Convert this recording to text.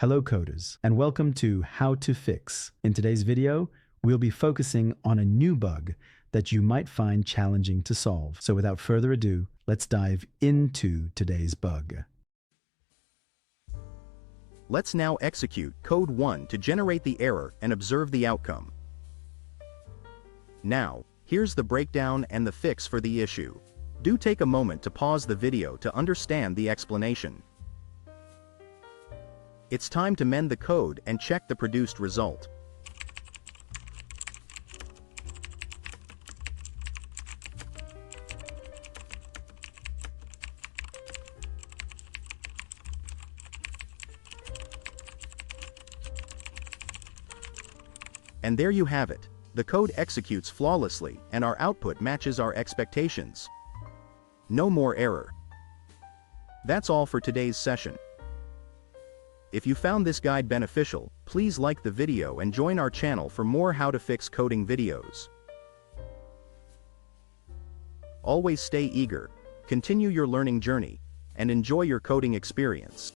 Hello coders, and welcome to How to Fix. In today's video, we'll be focusing on a new bug that you might find challenging to solve. So without further ado, let's dive into today's bug. Let's now execute code 1 to generate the error and observe the outcome. Now, here's the breakdown and the fix for the issue. Do take a moment to pause the video to understand the explanation. It's time to mend the code and check the produced result. And there you have it. The code executes flawlessly and our output matches our expectations. No more error. That's all for today's session. If you found this guide beneficial, please like the video and join our channel for more how to fix coding videos. Always stay eager, continue your learning journey, and enjoy your coding experience.